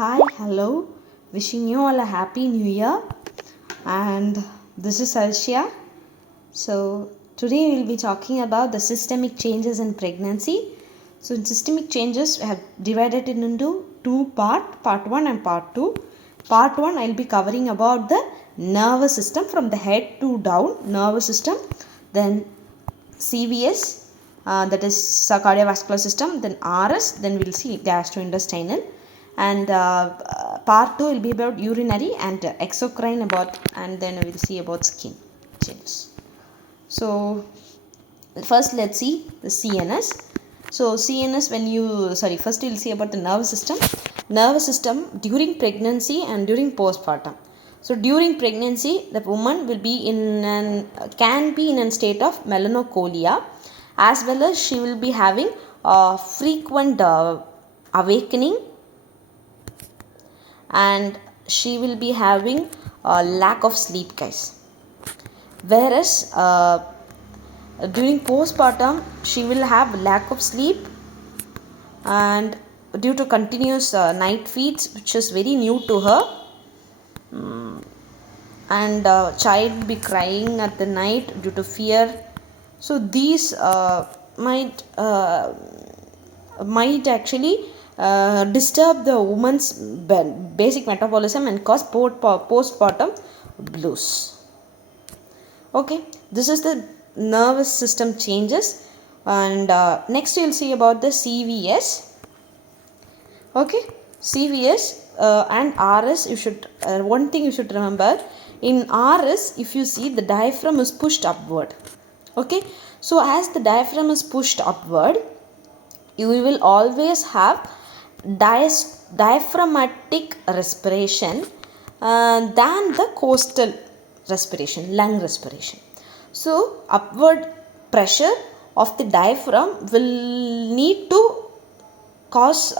Hi, hello. Wishing you all a happy new year. And this is Alshia. So, today we will be talking about the systemic changes in pregnancy. So, in systemic changes, we have divided it into two parts, part 1 and part 2. Part 1, I will be covering about the nervous system from the head to down, nervous system. Then CVS, that is cardiovascular system. Then RS, then we will see gastrointestinal. And part 2 will be about urinary and exocrine about, and then we will see about skin changes. So first let's see the CNS. So CNS, first we will see about the nervous system. Nervous system during pregnancy and during postpartum. So during pregnancy, the woman will be can be in a state of melancholia, as well as she will be having frequent awakening, and she will be having a lack of sleep, guys. Whereas during postpartum, she will have lack of sleep, and due to continuous night feeds, which is very new to her, and child will be crying at the night due to fear. So these might actually disturb the woman's basic metabolism and cause postpartum blues. Okay, this is the nervous system changes. And next you will see about the CVS. Okay, CVS and RS, you should one thing you should remember, in RS, if you see, the diaphragm is pushed upward. Okay, so as the diaphragm is pushed upward, you will always have diaphragmatic respiration than the coastal respiration, lung respiration. So upward pressure of the diaphragm will need to cause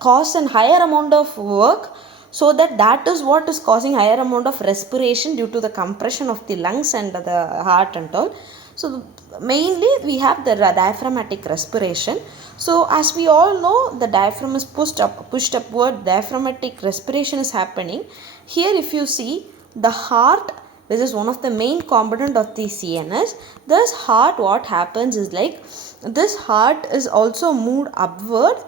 cause a higher amount of work, so that is what is causing higher amount of respiration due to the compression of the lungs and the heart and all. So mainly we have the diaphragmatic respiration. So as we all know, the diaphragm is pushed upward, diaphragmatic respiration is happening. Here if you see the heart, this is one of the main component of the CNS. This heart, what happens is like, this heart is also moved upward,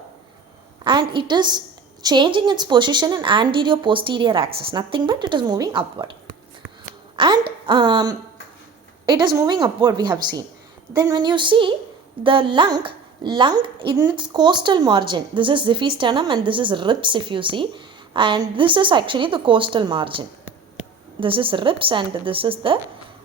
and it is changing its position in anterior posterior axis, nothing but it is moving upward, and it is moving upward, we have seen. Then when you see the lung in its coastal margin, this is xiphisternum and this is ribs, if you see, and this is actually the coastal margin. This is ribs and this is the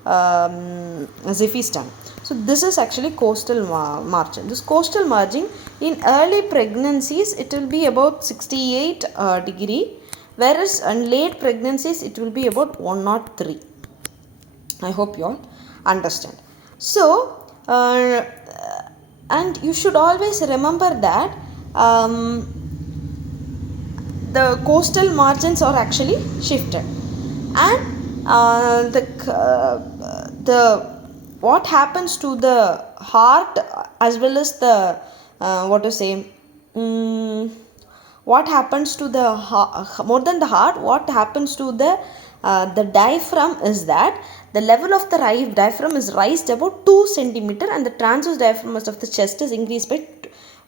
xiphisternum. So this is actually coastal margin. This coastal margin in early pregnancies, it will be about 68 degree, whereas in late pregnancies it will be about 103. I hope you all understand. So and you should always remember that the coastal margins are actually shifted, and what happens to the heart, as well as the what happens to the more than the heart, what happens to the diaphragm is that the level of the diaphragm is raised about 2 centimeter, and the transverse diaphragm of the chest is increased by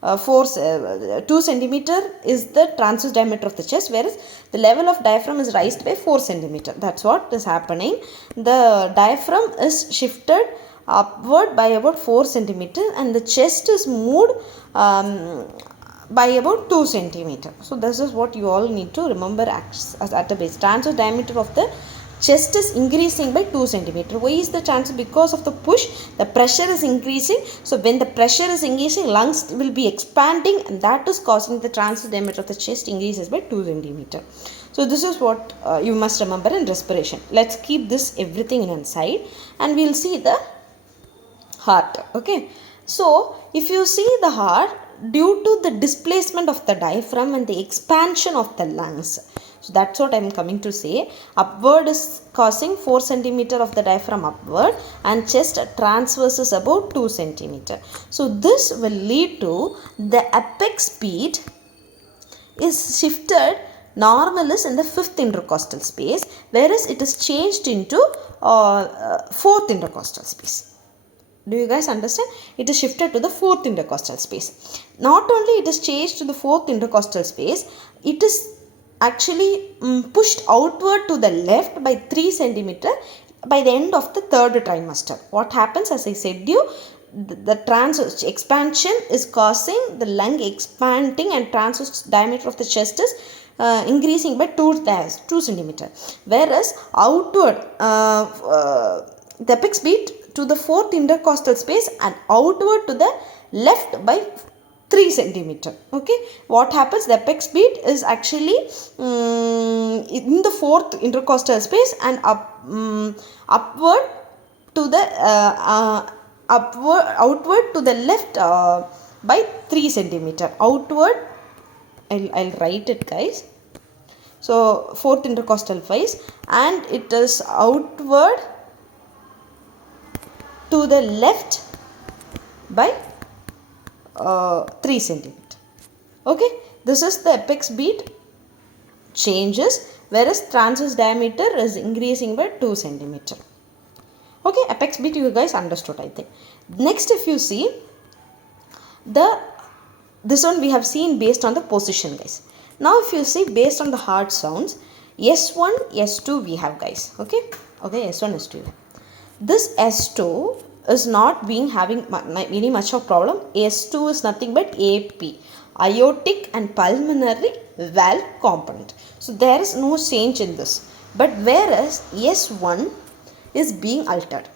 2 centimeter is the transverse diameter of the chest, whereas the level of diaphragm is raised by 4 centimeter. That's what is happening. The diaphragm is shifted upward by about 4 centimeter, and the chest is moved by about 2 centimeter. So this is what you all need to remember at the base. Transverse diameter of the chest is increasing by 2 centimeter. Why is the chance? Because of the push, the pressure is increasing. So when the pressure is increasing, lungs will be expanding, and that is causing the transverse diameter of the chest increases by 2 centimeter. So this is what you must remember in respiration. Let's keep this everything inside, and we'll see the heart. Okay, so if you see the heart, due to the displacement of the diaphragm and the expansion of the lungs, So that's what I am coming to say. Upward is causing 4 centimeter of the diaphragm upward, and chest transverse is about 2 centimeter. So this will lead to the apex beat is shifted. Normal is in the 5th intercostal space, whereas it is changed into 4th intercostal space. Do you guys understand? It is shifted to the 4th intercostal space. Not only it is changed to the 4th intercostal space, it is actually pushed outward to the left by 3 centimeter by the end of the 3rd trimester. What happens, as I said you, the transverse expansion is causing the lung expanding, and transverse diameter of the chest is increasing by 2 centimeter, whereas outward the apex beat to the 4th intercostal space and outward to the left by 3 centimeter. Okay, what happens, the apex beat is actually in the 4th intercostal space and upward to the outward to the left by 3 centimeter. Outward, I'll write it, guys. So 4th intercostal phase, and it is outward to the left by 3 centimeter. Okay, this is the apex beat changes, whereas transverse diameter is increasing by 2 centimeter. Okay, apex beat you guys understood, I think. Next, if you see this one we have seen based on the position, guys. Now if you see based on the hard sounds, S1, S2 we have, guys. Okay, S1, S2. This S2 is not being having very much of problem. S2 is nothing but AP, aortic and pulmonary valve component. So there is no change in this. But whereas S1 is being altered.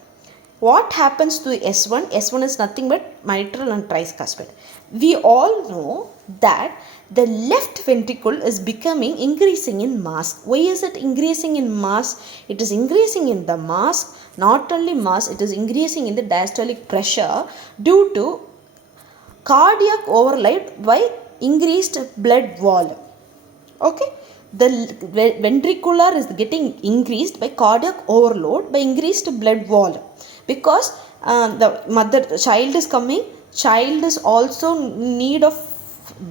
What happens to S1? S1 is nothing but mitral and tricuspid. We all know that the left ventricle is increasing in mass. Why is it increasing in mass? It is increasing in the mass. Not only mass, it is increasing in the diastolic pressure due to cardiac overload by increased blood volume. Okay, the ventricular is getting increased by cardiac overload by increased blood volume, because the child is coming, child is also need of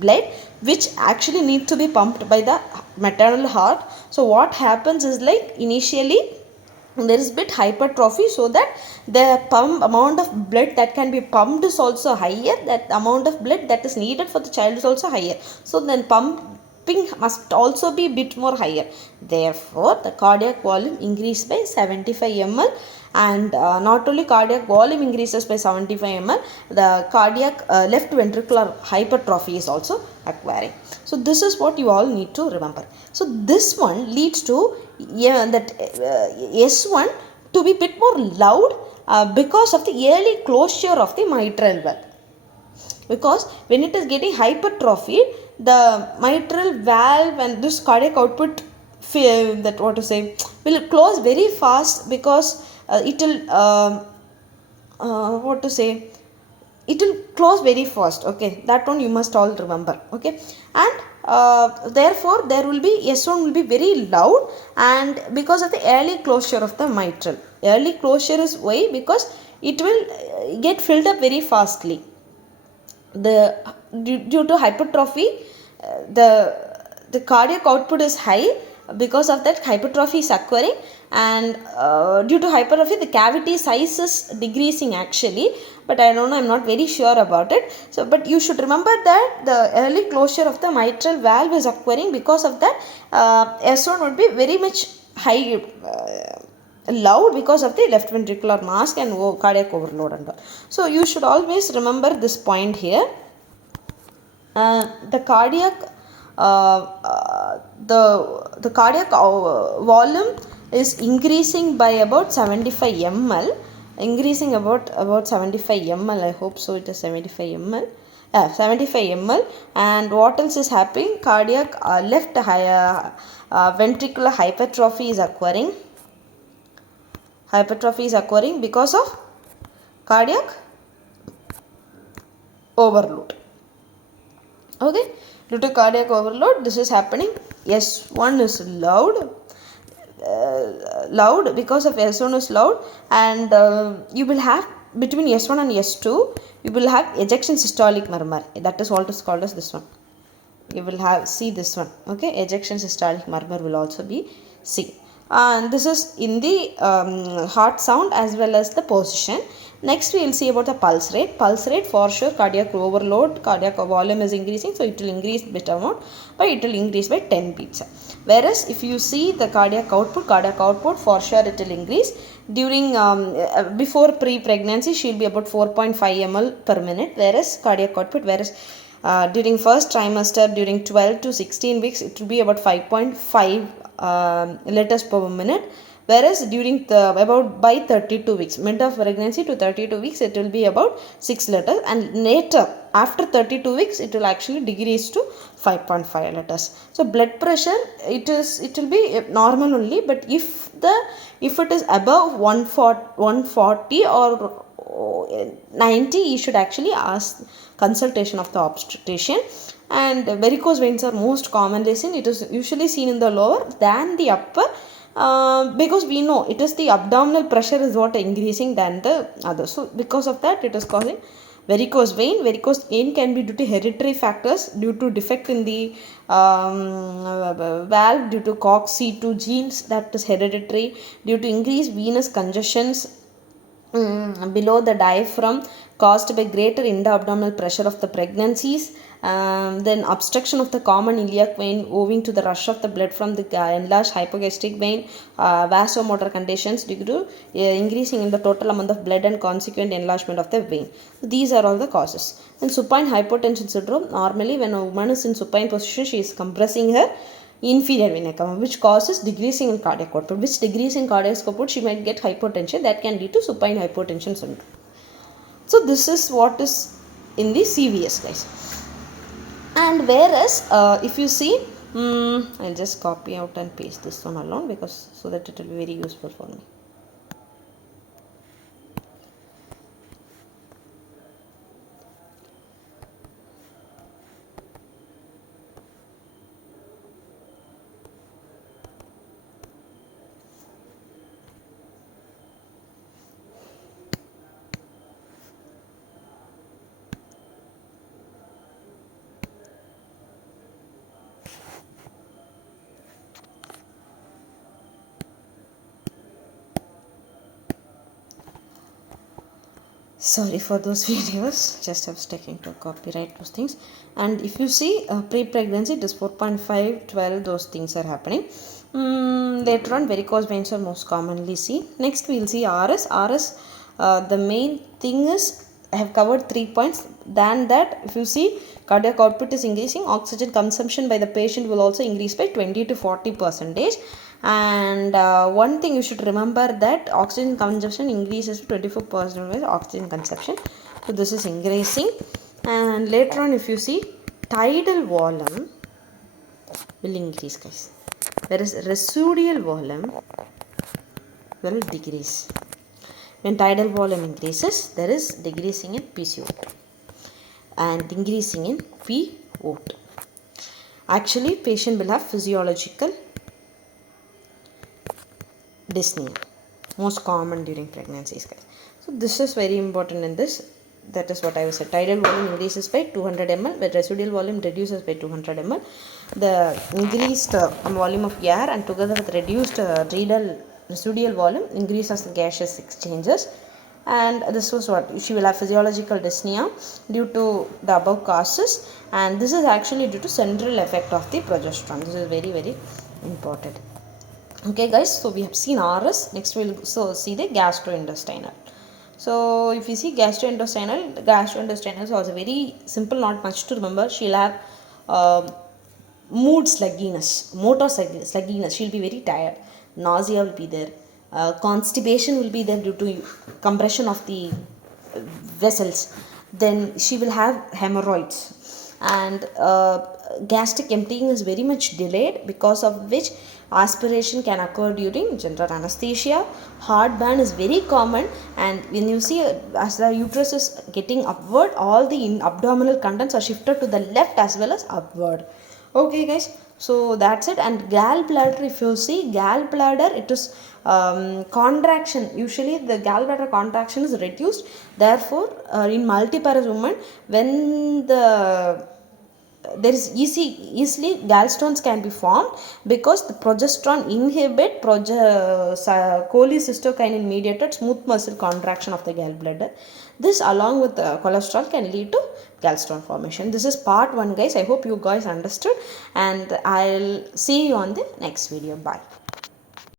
blood, which actually need to be pumped by the maternal heart. So what happens is, like, initially there is bit hypertrophy, so that the amount of blood that can be pumped is also higher, that amount of blood that is needed for the child is also higher, so then pumping must also be bit more higher. Therefore the cardiac volume increased by 75 ml, and not only cardiac volume increases by 75 ml, the cardiac left ventricular hypertrophy is also acquiring. So this is what you all need to remember. So this one leads to S1 to be bit more loud because of the early closure of the mitral valve. Because when it is getting hypertrophy, the mitral valve and this cardiac output will close very fast, because it will it will close very fast. Okay, that one you must all remember. Okay, and therefore there will be S1 will be very loud, and because of the early closure of the mitral. Early closure is why? Because it will get filled up very fastly. Due to hypertrophy, the cardiac output is high. Because of that, hypertrophy is occurring, and due to hypertrophy the cavity size is decreasing actually, but I don't know, I'm not very sure about it. So but you should remember that the early closure of the mitral valve is occurring. Because of that, S1 would be very much high, loud, because of the left ventricular mass and cardiac overload and all. So you should always remember this point here. The cardiac the cardiac volume is increasing by about 75 ml, increasing about 75 ml. I hope so, it is 75 ml. 75 ml. And what else is happening? Cardiac left ventricular hypertrophy is occurring. Hypertrophy is occurring because of cardiac overload. Okay, due to cardiac overload, this is happening. S1 is loud because of S1 is loud, and you will have between S1 and S2 you will have ejection systolic murmur. That is what is called as this one. You will have see this one. Okay, ejection systolic murmur will also be seen, and this is in the heart sound as well as the position. Next we will see about the pulse rate. Pulse rate, for sure cardiac overload, cardiac volume is increasing, so it will increase bit amount, but it will increase by 10 beats. Whereas if you see the cardiac output for sure it will increase. During before pre-pregnancy she will be about 4.5 ml per minute, whereas cardiac output, whereas during first trimester, during 12 to 16 weeks, it will be about 5.5 liters per minute. Whereas during about by 32 weeks, mid of pregnancy to 32 weeks, it will be about 6 liters, and later after 32 weeks, it will actually decrease to 5.5 liters. So blood pressure, it will be normal only, but if it is above 140 or 90, you should actually ask consultation of the obstetrician. And varicose veins are most commonly seen. It is usually seen in the lower than the upper, because we know it is the abdominal pressure is what increasing than the other. So because of that, it is causing varicose vein. Varicose vein can be due to hereditary factors, due to defect in the valve, due to COX-C2 genes, that is hereditary, due to increased venous congestions below the diaphragm caused by greater intra-abdominal pressure of the pregnancies, then obstruction of the common iliac vein owing to the rush of the blood from the enlarged hypogastric vein, vasomotor conditions due to increasing in the total amount of blood and consequent enlargement of the vein. These are all the causes. And supine hypotension syndrome, normally when a woman is in supine position, she is compressing her inferior vena cava, which causes decreasing in cardiac output. Which decrease in cardiac output, she might get hypotension, that can lead to supine hypotension syndrome. So this is what is in the CVS, guys. And whereas if you see, I'll just copy out and paste this one alone, because so that it will be very useful for me. Sorry for those videos, just I was taking to copyright those things. And if you see pre-pregnancy, it is 4.5, 12, those things are happening. Later on, varicose veins are most commonly seen. Next we will see RS. The main thing is, I have covered 3 points. Than that, if you see, cardiac output is increasing, oxygen consumption by the patient will also increase by 20 to 40%. And one thing you should remember, that oxygen consumption increases to 24% oxygen consumption. So this is increasing. And later on, if you see, tidal volume will increase, guys, whereas residual volume will decrease. When tidal volume increases, there is decreasing in PCO2 and increasing in PO2. Actually, patient will have physiological dyspnea, most common during pregnancies, guys. So this is very important in this. That is what I was said. Tidal volume increases by 200 ml, but residual volume reduces by 200 ml. The increased volume of air and together with reduced residual volume increases the gaseous exchanges. And this was what she will have physiological dyspnea due to the above causes, and this is actually due to central effect of the progesterone. This is very, very important. Okay, guys, so we have seen RS. Next we will see the gastrointestinal. So if you see gastrointestinal is also very simple, not much to remember. She'll have mood sluggishness, motor sluggishness. She'll be very tired. Nausea will be there. Constipation will be there due to compression of the vessels. Then she will have hemorrhoids. and gastric emptying is very much delayed, because of which aspiration can occur during general anesthesia. Heartburn is very common, and when you see as the uterus is getting upward, all the abdominal contents are shifted to the left as well as upward. Okay guys, so that's it. And gallbladder, if you see gallbladder, it is contraction. Usually the gallbladder contraction is reduced. Therefore in multiparous women, when there is easily gallstones can be formed, because the progesterone inhibit cholecystokinin mediated smooth muscle contraction of the gallbladder. This along with the cholesterol can lead to gallstone formation. This is part 1 guys. I hope you guys understood, and I'll see you on the next video. Bye.